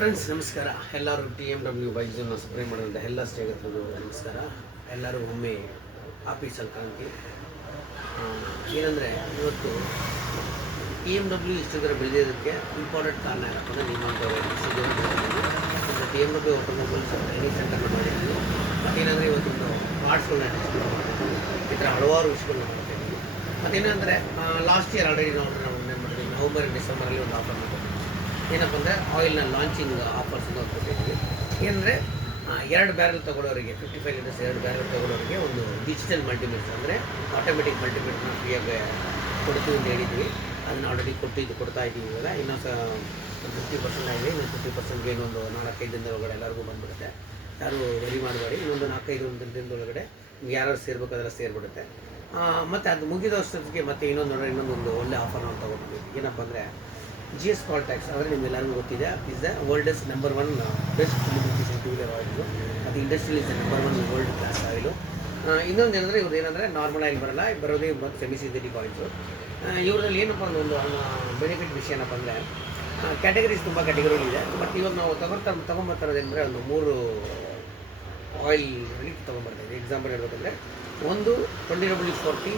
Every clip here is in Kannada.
ಫ್ರೆಂಡ್ಸ್ ನಮಸ್ಕಾರ. ಎಲ್ಲರೂ TMW ಬೈಕ್ಸನ್ನು ಸಪ್ಲೈ ಮಾಡುವಂಥ ಎಲ್ಲ ಸ್ನೇಹಿತರಿಗೂ ನಮಸ್ಕಾರ. ಎಲ್ಲರೂ ಒಮ್ಮೆ ಹ್ಯಾಪಿ ಸಂಕ್ರಾಂತಿ. ಏನಂದರೆ ಇವತ್ತು TMW ಇಷ್ಟು ದೂರ ಬೆಳೆಯೋದಕ್ಕೆ ಇಂಪಾರ್ಟೆಂಟ್ ಕಾರಣ ಏನಪ್ಪ ಅಂದರೆ ನಿಮ್ಮಂಥವ್ರು ಇಷ್ಟು ದೂರ ಬೆಳೆದಿದ್ದು TMW ಆಟೋಮೊಬೈಲ್ಸ್ ಟ್ರೈನಿಂಗ್ ಸೆಂಟರ್ನ ಮಾಡಿದ್ದೀವಿ. ಮತ್ತೇನಂದರೆ ಇವತ್ತೊಂದು ಪಾರ್ಟ್ಸ್ಗಳನ್ನ ಡಿಸ್ಪ್ಲೇ ಮಾಡಿದ್ದೀವಿ. ಈ ಥರ ಹಲವಾರು ವಿಷಯಗಳನ್ನ ಮಾಡ್ತಾಯಿದ್ದೀವಿ. ಮತ್ತೇನಂದರೆ ಲಾಸ್ಟ್ ಇಯರ್ ಆಲ್ರೆಡಿ ನಾವು ಏನು ಮಾಡಿದ್ವಿ, ನವಂಬರ್ ಡಿಸೆಂಬರಲ್ಲಿ ಒಂದು ಆಫರ್ ಮಾಡಿದ್ವಿ. ಏನಪ್ಪ ಅಂದರೆ ಆಯಿಲ್ನ ಲಾಂಚಿಂಗ್ ಆಫರ್ಸ್ ಅಂತ ಕೊಟ್ಟಿದ್ವಿ. ಏನಂದರೆ 2 ಬ್ಯಾರಲ್ ತೊಗೊಳ್ಳೋರಿಗೆ 55 ಲೀಟರ್ಸ್ 2 ಬ್ಯಾರಲ್ ತೊಗೊಳ್ಳೋರಿಗೆ ಒಂದು ಡಿಜಿಟಲ್ ಮಲ್ಟಿಮೀಟರ್ ಅಂದರೆ ಆಟೋಮೆಟಿಕ್ ಮಲ್ಟಿಮೀಟರ್ನ ಫ್ರೀಯಾಗಿ ಕೊಡ್ತೀವಿ ಅಂತ ಹೇಳಿದ್ವಿ. ಅದನ್ನು ಆಲ್ರೆಡಿ ಕೊಡ್ತಾ ಇದ್ದೀವಿ. ಇವಾಗ ಇನ್ನೊಂದು 50% ಆಗಿದೆ. ಇನ್ನೊಂದು 50% ಇನ್ನೊಂದು 4-5 ದಿನದ ಒಳಗಡೆ ಎಲ್ಲರಿಗೂ ಬಂದುಬಿಡುತ್ತೆ. ಯಾರು ವರಿ ಮಾಡಬೇಡಿ. ಇನ್ನೊಂದು 4-5 ದಿನದೊಳಗಡೆ ಯಾರು ಸೇರ್ಬೇಕು ಅದೆಲ್ಲ ಸೇರಿಬಿಡುತ್ತೆ. ಮತ್ತು ಅದು ಮುಗಿದ ವರ್ಷಕ್ಕೆ ಮತ್ತೆ ಇನ್ನೊಂದು ಒಳ್ಳೆ ಆಫರ್ ನಾವು ತೊಗೊಂಡ್ವಿ. ಏನಪ್ಪ ಅಂದರೆ GS ಕಾಲ್ ಟ್ಯಾಕ್ಸ್ ಅಂದರೆ ನಿಮ್ಗೆಲ್ಲರಿಗೂ ಗೊತ್ತಿದೆ. Is the world's number 1 best limitation two wheeler oil. ಅದು industrial is the number 1 world class oil. ಇನ್ನೊಂದು ಏನಂದರೆ ಇವ್ರದ್ದು ಏನಂದರೆ ನಾರ್ಮಲ್ ಆಯಿಲ್ ಬರೋಲ್ಲ, ಬರೋದೇ ಮತ್ತು ಸೆಮಿ ಸಿಂಥೆಟಿಕ್ ಆಯಿಲ್ಸು. ಇವ್ರಲ್ಲಿ ಏನಪ್ಪ ಒಂದು ಬೆನಿಫಿಟ್ ವಿಷಯ ಏನಪ್ಪ ಅಂದರೆ ಕ್ಯಾಟಗರೀಸ್ ತುಂಬ ಕ್ಯಾಟಗರಿ ಇದೆ. ಬಟ್ ಇವಾಗ ನಾವು ತೊಗೊಂಬರ್ತಾರೋದೇನೆಂದರೆ ಒಂದು 3 ಆಯಿಲ್ ರೀತಿ ತೊಗೊಂಬರ್ತಾಯಿದೆ. ಎಕ್ಸಾಂಪಲ್ ಹೇಳ್ಬೇಕಂದ್ರೆ ಒಂದು 20W40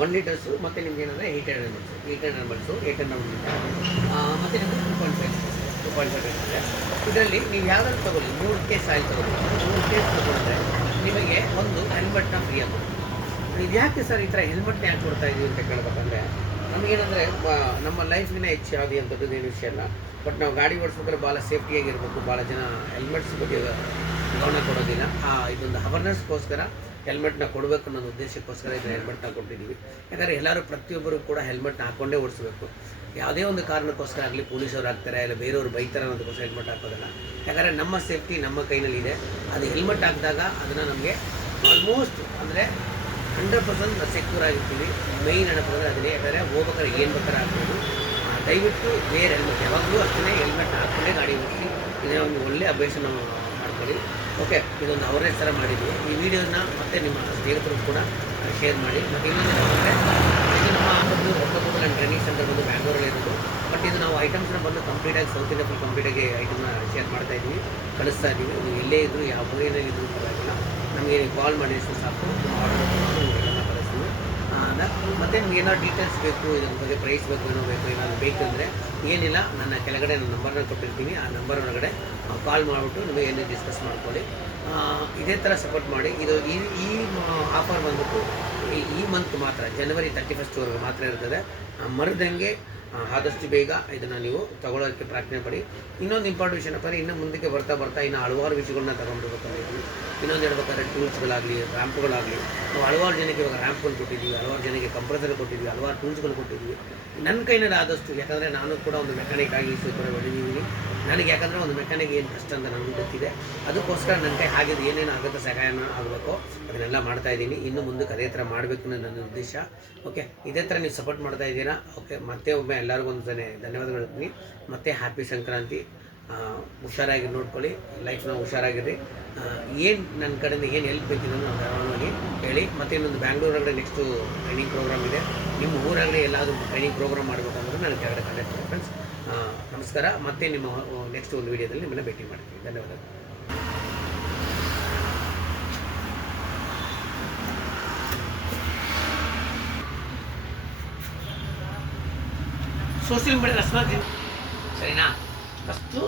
1 ಲೀಟರ್ಸು, ಮತ್ತು ನಿಮ್ಗೆ ಏನಂದರೆ 800 ml ಮತ್ತು ನಿಮಗೆ 2.5 ಇರ್ತದೆ. ಇದರಲ್ಲಿ ನೀವು ಯಾವ್ದಾದ್ರು ತೊಗೊಳ್ಳಿ, 3 ಕೇಸ್ ಆಯಿಲ್ ತೊಗೊಳ್ಳಿ. 3 ಕೇಸ್ ತೊಗೊಂಡ್ರೆ ನಿಮಗೆ ಒಂದು ಹೆಲ್ಮೆಟ್ನ ಫ್ರೀ ಆಗಿ. ಇದು ಯಾಕೆ ಸರ್ ಈ ಥರ ಹೆಲ್ಮೆಟ್ನ ಯಾಕೆ ಕೊಡ್ತಾ ಇದ್ದೀವಿ ಅಂತ ಕೇಳ್ಬೇಕಂದ್ರೆ, ನಮಗೇನಂದರೆ ನಮ್ಮ ಲೈಫ್ಗಿನ ಹೆಚ್ಚು ಯಾವುದೇ ಅಂಥದ್ದು ಏನು ವಿಷಯ ಇಲ್ಲ. ಬಟ್ ನಾವು ಗಾಡಿ ಓಡಿಸ್ಬೇಕಾದ್ರೆ ಭಾಳ ಸೇಫ್ಟಿಯಾಗಿರಬೇಕು. ಭಾಳ ಜನ ಹೆಲ್ಮೆಟ್ಸ್ ಬಗ್ಗೆ ಗಮನ ಕೊಡೋದಿಲ್ಲ. ಇದೊಂದು ಅವೇರ್ನೆಸ್ಗೋಸ್ಕರ ಹೆಲ್ಮೆಟ್ನ ಕೊಡಬೇಕು ಅನ್ನೋ ಉದ್ದೇಶಕ್ಕೋಸ್ಕರ ಇದನ್ನು ಹೆಲ್ಮೆಟ್ನ ಕೊಟ್ಟಿದ್ದೀವಿ. ಯಾಕಂದರೆ ಎಲ್ಲರೂ ಪ್ರತಿಯೊಬ್ಬರು ಕೂಡ ಹೆಲ್ಮೆಟ್ನ ಹಾಕ್ಕೊಂಡೇ ಓಡಿಸ್ಬೇಕು. ಯಾವುದೇ ಒಂದು ಕಾರಣಕ್ಕೋಸ್ಕರ ಆಗಲಿ ಪೊಲೀಸವ್ರು ಹಾಕ್ತಾರೆ, ಇಲ್ಲ ಬೇರೆಯವ್ರು ಬೈತಾರೆ ಅನ್ನೋದಕ್ಕೋಸ್ಕರ ಹೆಲ್ಮೆಟ್ ಹಾಕೋದಲ್ಲ. ಯಾಕಂದರೆ ನಮ್ಮ ಸೇಫ್ಟಿ ನಮ್ಮ ಕೈನಲ್ಲಿದೆ. ಅದು ಹೆಲ್ಮೆಟ್ ಹಾಕಿದಾಗ ಅದನ್ನು ನಮಗೆ ಆಲ್ಮೋಸ್ಟ್ ಅಂದರೆ 100% ಸೆಕ್ಯೂರ್ ಆಗಿರ್ತೀವಿ. ಮೇಯ್ನ್ ಏನಪ್ಪ ಅಂದರೆ ಅದನ್ನೇ. ಯಾಕಂದರೆ ಹೋಗ್ಬೇಕಾದ್ರೆ ಏನು ಬೇಕಾದ್ರೆ ಹಾಕ್ಬೋದು. ದಯವಿಟ್ಟು ಬೇರೆ ಹೆಲ್ಮೆಟ್ ಯಾವಾಗಲೂ ಅಷ್ಟೇ ಹೆಲ್ಮೆಟ್ ಹಾಕ್ಕೊಂಡೇ ಗಾಡಿ ಓಡಿಸಿ. ಇದನ್ನ ಒಂದು ಒಳ್ಳೆಯ ಅಭ್ಯಾಸ ನಾವು ಮಾಡ್ಕೊಳ್ಳಿ. ಓಕೆ, ಇದೊಂದು ಅವೇರ್ನೆಸ್ ಥರ ಮಾಡಿದ್ವಿ. ಈ ವಿಡಿಯೋನ ಮತ್ತೆ ನಿಮ್ಮ ಸ್ನೇಹಿತರು ಕೂಡ ಶೇರ್ ಮಾಡಿ. ಮತ್ತು ಇನ್ನೊಂದು ಏನಂದರೆ ಇದು ನಮ್ಮ ಆಟೋಮೊಬೈಲ್ ಆ್ಯಂಡ್ ಟ್ರೈನಿಂಗ್ ಸೆಂಟರ್ ಬಂದು ಬ್ಯಾಂಗ್ಳೂರಲ್ಲಿ ಇರೋದು. ಬಟ್ ಇದು ನಾವು ಐಟಮ್ಸ್ನ ಬಂದು ಕಂಪ್ಲೀಟಾಗಿ ಸೌತ್ ಇಂಡಿಯಾ ಫುಲ್ ಕಂಪ್ಲೀಟಾಗಿ ಐಟಮ್ನ ಶೇರ್ ಮಾಡ್ತಾ ಇದ್ದೀವಿ, ಕಳಿಸ್ತಾ ಇದ್ದೀವಿ. ನೀವು ಎಲ್ಲೇ ಇದ್ದರೂ ಯಾವ ಊರಿನಲ್ಲಿದ್ದರೂ ಪರವಾಗಿಲ್ಲ, ನಮಗೆ ಕಾಲ್ ಮಾಡಿ ಸಾಕು, ಆರ್ಡರ್ ಎಲ್ಲ ಕಳಿಸ್ತೀವಿ. ಮತ್ತು ನಿಮ್ಗೆ ಏನಾದ್ರು ಡೀಟೇಲ್ಸ್ ಬೇಕು, ಇದ್ರ ಬಗ್ಗೆ ಪ್ರೈಸ್ ಬೇಕು, ಏನಾದರೂ ಬೇಕಂದರೆ ಏನಿಲ್ಲ, ನನ್ನ ಕೆಳಗಡೆ ನನ್ನ ನಂಬರ್ನ ಕೊಟ್ಟಿರ್ತೀನಿ. ಆ ನಂಬರ್ ಒಳಗಡೆ ಕಾಲ್ ಮಾಡಿಬಿಟ್ಟು ನಿಮಗೆ ಏನೇ ಡಿಸ್ಕಸ್ ಮಾಡ್ಕೊಳ್ಳಿ. ಇದೇ ಥರ ಸಪೋರ್ಟ್ ಮಾಡಿ. ಇದು ಈ ಆಫರ್ ಬಂದ್ಬಿಟ್ಟು ಈ ಮಂತ್ ಮಾತ್ರ, ಜನವರಿ 31st ಮಾತ್ರ ಇರ್ತದೆ. ಮರದಂಗೆ ಆದಷ್ಟು ಬೇಗ ಇದನ್ನು ನೀವು ತೊಗೊಳ್ಳೋದಕ್ಕೆ ಪ್ರಾರ್ಥನೆ ಪಡಿ. ಇನ್ನೊಂದು ಇಂಪಾರ್ಟೆಂಟ್ ವಿಷಯ ಏನಪ್ಪ ಅಂದರೆ, ಇನ್ನು ಮುಂದಕ್ಕೆ ಬರ್ತಾ ಇನ್ನೂ ಹಲವಾರು ವಿಷಯಗಳನ್ನ ತೊಗೊಂಡಿರ್ಬೇಕಾಗಿದ್ದೀವಿ. ಇನ್ನೊಂದು ಹೇಳ್ಬೇಕಾದ್ರೆ ಟೂಲ್ಸ್ಗಳಾಗಲಿ ರ್ಯಾಂಪ್ಗಳಾಗಲಿ, ನಾವು ಹಲವಾರು ಜನಕ್ಕೆ ಇವಾಗ ರ್ಯಾಂಪ್ಗಳು ಕೊಟ್ಟಿದ್ದೀವಿ, ಹಲವಾರು ಜನಕ್ಕೆ ಕಂಪ್ರೆಸರ್ ಕೊಟ್ಟಿದ್ದೀವಿ, ಹಲವಾರು ಟೂಲ್ಸ್ಗಳು ಕೊಟ್ಟಿದ್ದೀವಿ. ನನ್ನ ಕೈನಲ್ಲಿ ಆದಷ್ಟು, ಯಾಕಂದರೆ ನಾನು ಕೂಡ ಒಂದು ಮೆಕ್ಯಾನಿಕ್ ಆಗಿ ಕೂಡ ಬೆಳೆದಿದ್ದೀನಿ. ನನಗೆ ಯಾಕಂದರೆ ಒಂದು ಮೆಕ್ಯಾನಿಕ್ ಏನು ಕಷ್ಟ ಅಂತ ನನಗೆ ಗೊತ್ತಿದೆ. ಅದಕ್ಕೋಸ್ಕರ ನನ್ನ ಕೈ ಹಾಗಿದ್ದು ಏನೇನು ಆಗುತ್ತೆ ಸಹಾಯನ ಆಗಬೇಕು ಅದನ್ನೆಲ್ಲ ಮಾಡ್ತಾಯಿದ್ದೀನಿ. ಇನ್ನು ಮುಂದಕ್ಕೆ ಅದೇ ಥರ ಮಾಡಬೇಕು ಅನ್ನೋ ನನ್ನ ಉದ್ದೇಶ. ಓಕೆ, ಇದೇ ಥರ ನೀವು ಸಪೋರ್ಟ್ ಮಾಡ್ತಾ ಇದ್ದೀರಾ. ಓಕೆ, ಮತ್ತೆ ಒಮ್ಮೆ ಎಲ್ಲರಿಗೂ ಒಂದು ಧನ್ಯವಾದಗಳು ಹೇಳ್ತೀನಿ. ಮತ್ತೆ ಹ್ಯಾಪಿ ಸಂಕ್ರಾಂತಿ. ಹುಷಾರಾಗಿ ನೋಡ್ಕೊಳ್ಳಿ, ಲೈಫ್ನ ಹುಷಾರಾಗಿರಿ. ಏನು ನನ್ನ ಕಡೆಯಿಂದ ಏನು ಹೆಲ್ಪ್ ಬೇಕಿದೆ ನಾವು ಧಾರಾಳವಾಗಿ ಹೇಳಿ. ಮತ್ತು ಇನ್ನೊಂದು ಬ್ಯಾಂಗ್ಳೂರಾಗಡೆ ನೆಕ್ಸ್ಟು ಟ್ರೈನಿಂಗ್ ಪ್ರೋಗ್ರಾಮ್ ಇದೆ. ನಿಮ್ಮ ಊರಾಗಡೆ ಎಲ್ಲಾದರೂ ಟ್ರೈನಿಂಗ್ ಪ್ರೋಗ್ರಾಮ್ ಮಾಡಬೇಕಂದ್ರೆ ನಾನು ಕೆಳಗಡೆ ಕಾಂಟ್ಯಾಕ್ಟ್ ಮಾಡಿ ಫ್ರೆಂಡ್ಸ್. ನಮಸ್ಕಾರ. ಮತ್ತೆ ನಿಮ್ಮ ನೆಕ್ಸ್ಟ್ ಒಂದು ವೀಡಿಯೋದಲ್ಲಿ ನಿಮ್ಮನ್ನು ಭೇಟಿ ಮಾಡ್ತೀನಿ. ಧನ್ಯವಾದಗಳು. ಸೋಷಿಯಲ್ ಮೀಡಿಯಾ ಸರಿನಾ ಫಸ್ಟು